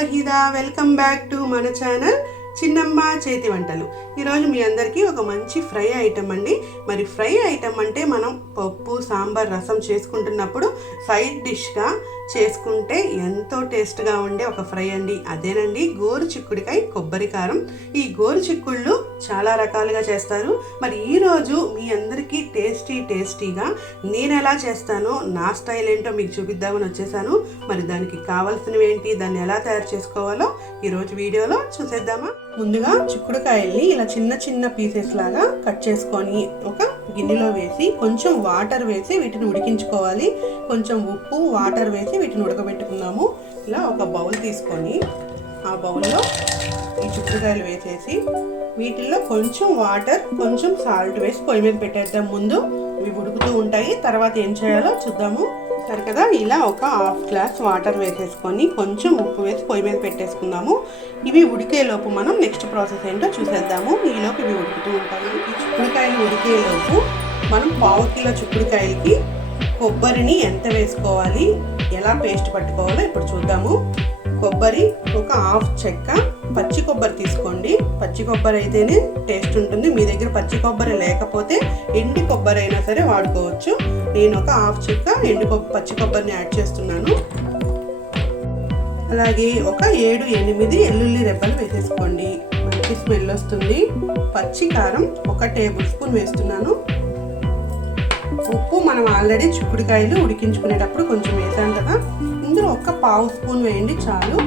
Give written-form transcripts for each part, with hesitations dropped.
Waheeda, welcome back to మన channel చిన్నమ్మ చేతి వంటలు. ఈరోజు మీ అందరికీ ఒక మంచి ఫ్రై ఐటమ్ అండి. మరి ఫ్రై ఐటమ్ అంటే మనం పప్పు, సాంబార్, రసం చేసుకుంటున్నప్పుడు సైడ్ డిష్గా చేసుకుంటే ఎంతో టేస్ట్గా ఉండే ఒక ఫ్రై అండి. అదేనండి గోరు చిక్కుడికాయ కొబ్బరి కారం. ఈ గోరు చిక్కుళ్ళు చాలా రకాలుగా చేస్తారు. మరి ఈరోజు మీ అందరికీ టేస్టీగా నేను ఎలా చేస్తానో, నా స్టైల్ ఏంటో మీకు చూపిద్దామని వచ్చేసాను. మరి దానికి కావాల్సినవి ఏంటి, దాన్ని ఎలా తయారు చేసుకోవాలో ఈరోజు వీడియోలో చూసేద్దామా. ముందుగా చిక్కుడుకాయల్ని ఇలా చిన్న చిన్న పీసెస్ లాగా కట్ చేసుకొని ఒక గిన్నెలో వేసి కొంచెం వాటర్ వేసి వీటిని ఉడికించుకోవాలి. కొంచెం ఉప్పు, వాటర్ వేసి వీటిని ఉడకబెట్టుకున్నాము. ఇలా ఒక బౌల్ తీసుకొని ఆ బౌల్లో ఈ చిక్కుడుకాయలు వేసేసి వీటిల్లో కొంచెం వాటర్, కొంచెం సాల్ట్ వేసి పొయ్యి మీద పెట్టేద్దాం. ముందు ఇవి ఉడుకుతూ ఉంటాయి, తర్వాత ఏం చేయాలో చూద్దాము. సరే కదా, ఇలా ఒక హాఫ్ గ్లాస్ వాటర్ వేసేసుకొని కొంచెం ఉప్పు వేసి పొయ్యి మీద పెట్టేసుకుందాము. ఇవి ఉడికేలోపు మనం నెక్స్ట్ ప్రాసెస్ ఏంటో చూసేద్దాము. ఈలోపు ఇవి ఉడుకుతూ ఉంటాయి. ఈ చిక్కుడుకాయలు ఉడికేలోపు మనం 1/2 కిలో చిక్కుడుకాయలకి కొబ్బరిని ఎంత వేసుకోవాలి, ఎలా పేస్ట్ పట్టుకోవాలో ఇప్పుడు చూద్దాము. కొబ్బరి ఒక హాఫ్ చెక్క, పచ్చి కొబ్బరి తీసుకోండి. పచ్చి కొబ్బరి అయితేనే టేస్ట్ ఉంటుంది. మీ దగ్గర పచ్చి కొబ్బరి లేకపోతే ఎండి కొబ్బరి అయినా సరే వాడుకోవచ్చు. నేను ఒక హాఫ్ చెక్క పచ్చి కొబ్బరిని యాడ్ చేస్తున్నాను. అలాగే ఒక 7-8 వెల్లుల్లి రెబ్బలు వేసేసుకోండి, మంచి స్మెల్ వస్తుంది. పచ్చి కారం 1 టేబుల్ స్పూన్ వేస్తున్నాను. ఉప్పు మనం ఆల్రెడీ చిక్కుడుకాయలు ఉడికించుకునేటప్పుడు కొంచెం వేసాం కదా, ఇందులో ఒక 1/2 స్పూన్ వేయండి చాలు.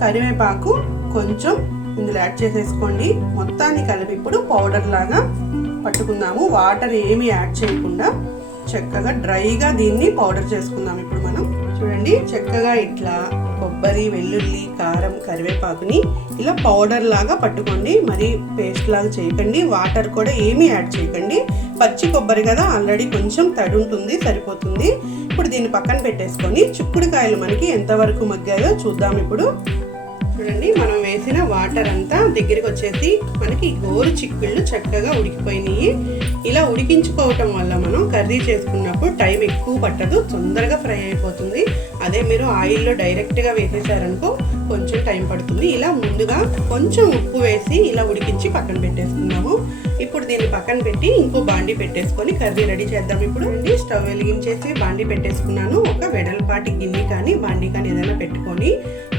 కరివేపాకు కొంచెం ఇందులో యాడ్ చేసేసుకోండి. మొత్తాన్ని కలిపి ఇప్పుడు పౌడర్ లాగా పట్టుకుందాము. వాటర్ ఏమి యాడ్ చేయకుండా చక్కగా డ్రైగా దీన్ని పౌడర్ చేసుకుందాం. ఇప్పుడు మనం చూడండి, చక్కగా ఇట్లా కొబ్బరి, వెల్లుల్లి, కారం, కరివేపాకుని ఇలా పౌడర్ లాగా పట్టుకోండి. మరి పేస్ట్ లాగా చేయకండి. వాటర్ కూడా ఏమీ యాడ్ చేయకండి. పచ్చి కొబ్బరి కదా, ఆల్రెడీ కొంచెం తడి ఉంటుంది, సరిపోతుంది. ఇప్పుడు దీన్ని పక్కన పెట్టేసుకొని చిక్కుడుకాయలు మనకి ఎంతవరకు మగ్గాయో చూద్దాం. ఇప్పుడు చూడండి, మనం వేసిన వాటర్ అంతా దగ్గరికి వచ్చేసి మనకి గోరు చిక్కుళ్ళు చక్కగా ఉడికిపోయినాయి. ఇలా ఉడికించుకోవటం వల్ల మనం కర్రీ చేసుకున్నప్పుడు టైం ఎక్కువ పట్టదు, తొందరగా ఫ్రై అయిపోతుంది. అదే మీరు ఆయిల్లో డైరెక్ట్గా వేసేసారనుకో కొంచెం టైం పడుతుంది. ఇలా ముందుగా కొంచెం ఉప్పు వేసి ఇలా ఉడికించి పక్కన పెట్టేసుకున్నాము. ఇప్పుడు దీన్ని పక్కన పెట్టి ఇంకో బాండీ పెట్టేసుకొని కర్రీ రెడీ చేద్దాం. ఇప్పుడు స్టవ్ వెలిగించేసి బాండీ పెట్టేసుకున్నాను. ఒక వెడల్పాటి గిన్నె కానీ బాండీ కానీ ఏదైనా పెట్టుకొని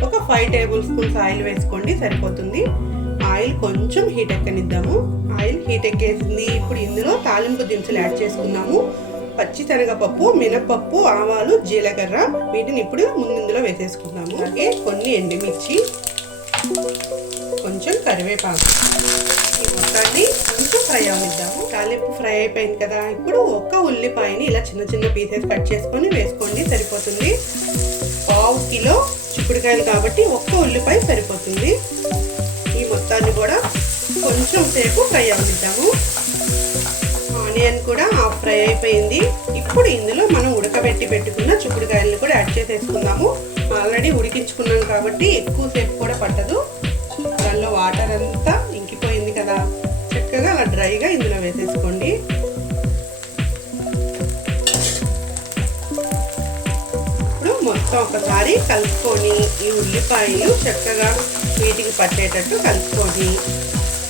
ఒక 5 టేబుల్ స్పూన్స్ ఆయిల్ వేసుకోండి, సరిపోతుంది. ఆయిల్ కొంచెం హీట్ ఎక్కనిద్దాము. ఆయిల్ హీట్ ఎక్కేసింది. ఇప్పుడు ఇందులో తాలింపు దినుసులు యాడ్ చేసుకున్నాము. పచ్చి శనగపప్పు, మినపప్పు, ఆవాలు, జీలకర్ర, వీటిని ఇప్పుడు ముందు ఇందులో వేసేసుకున్నాము. అలాగే కొన్ని ఎండుమిర్చి, కొంచెం కరివేపాకు, ఈ మొత్తాన్ని కొంచెం ఫ్రై అవనిద్దాము. తాలింపు ఫ్రై అయిపోయింది కదా, ఇప్పుడు ఒక ఉల్లిపాయని ఇలా చిన్న చిన్న పీసెస్ కట్ చేసుకొని వేసుకోండి, సరిపోతుంది. 1/2 కిలో చిక్కుడుకాయలు కాబట్టి ఒక్క ఉల్లిపాయ సరిపోతుంది. ఈ మొత్తాన్ని కూడా కొంచెం సేపు ఫ్రై అవనిద్దాము. ఆనియన్ కూడా హాఫ్ ఫ్రై అయిపోయింది. ఇప్పుడు ఇందులో మనం ఉడకబెట్టి పెట్టుకున్న చిక్కుడుకాయలను కూడా యాడ్ చేసేసుకుందాము. ఆల్రెడీ ఉడికించుకున్నాం కాబట్టి ఎక్కువసేపు కూడా పట్టదు. దానిలో వాటర్ అంతా ఇంకిపోయింది కదా, చక్కగా అలా డ్రైగా ఇందులో వేసేసుకోండి. ఇప్పుడు మొత్తం ఒకసారి కలుపుకొని ఈ ఉల్లిపాయలు చక్కగా వీటికి పట్టేటట్టు కలుపుకొని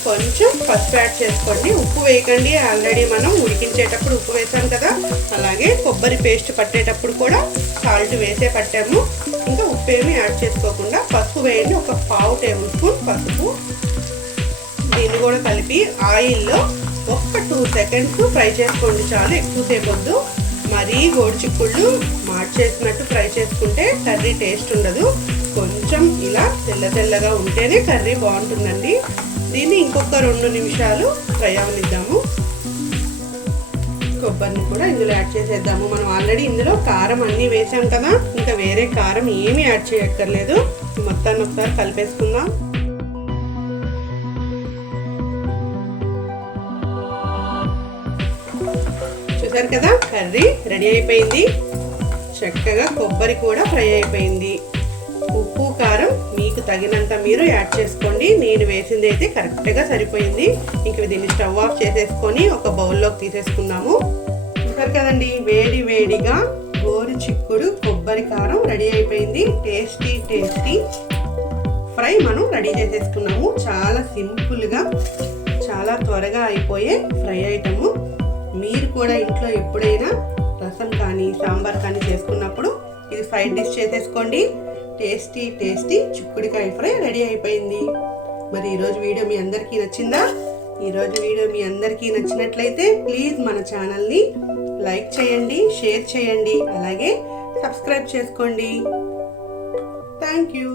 కొంచెం పసుపు యాడ్ చేసుకోండి. ఉప్పు వేయకండి, ఆల్రెడీ మనం ఉడికించేటప్పుడు ఉప్పు వేసాం కదా. అలాగే కొబ్బరి పేస్ట్ పట్టేటప్పుడు కూడా సాల్ట్ వేసే పట్టాము. ఇంకా ఉప్పు ఏమి యాడ్ చేసుకోకుండా పసుపు వేయండి, ఒక 1/2 టేబుల్ స్పూన్ పసుపు. దీన్ని కూడా కలిపి ఆయిల్లో ఒక 2 సెకండ్స్ ఫ్రై చేసుకోండి చాలు, ఎక్కువసేపు వద్దు. మరీ గోడు చిక్కుళ్ళు మార్చేసినట్టు ఫ్రై చేసుకుంటే కర్రీ టేస్ట్ ఉండదు. కొంచెం ఇలా తెల్లగా ఉంటేనే కర్రీ బాగుంటుందండి. దీన్ని ఇంకొక 2 నిమిషాలు ఫ్రై అవనిద్దాము. కొబ్బరిని కూడా ఇందులో యాడ్ చేసేద్దాము. మనం ఆల్రెడీ ఇందులో కారం అన్నీ వేసాం కదా, ఇంకా వేరే కారం ఏమీ యాడ్ చేయక్కర్లేదు. మొత్తాన్ని ఒకసారి కలిపేసుకుందాం. చూసారు కదా, కర్రీ రెడీ అయిపోయింది. చక్కగా కొబ్బరి కూడా ఫ్రై అయిపోయింది. ఉప్పు, కారం మీకు తగినంత మీరు యాడ్ చేసుకోండి. నేను వేసింది అయితే కరెక్ట్గా సరిపోయింది. ఇంక దీన్ని స్టవ్ ఆఫ్ చేసేసుకొని ఒక బౌల్లోకి తీసేసుకుందాము. చూసారు కదండి, వేడిగా గోరు చిక్కుడు కొబ్బరి కారం రెడీ అయిపోయింది. టేస్టీ ఫ్రై మనం రెడీ చేసేసుకున్నాము. చాలా సింపుల్గా చాలా త్వరగా అయిపోయే ఫ్రై ఐటము. మీరు కూడా ఇంట్లో ఎప్పుడైనా రసం కానీ సాంబార్ కానీ చేసుకున్నప్పుడు ఇది సైడ్ డిష్ చేసేసుకోండి. టేస్టీ టేస్టీ చిక్కుడుకాయ ఫ్రై రెడీ అయిపోయింది. మరి ఈరోజు వీడియో మీ అందరికీ నచ్చిందా? ఈరోజు వీడియో మీ అందరికీ నచ్చినట్లయితే ప్లీజ్ మన ఛానల్ని లైక్ చేయండి, షేర్ చేయండి, అలాగే సబ్స్క్రైబ్ చేసుకోండి. Thank you.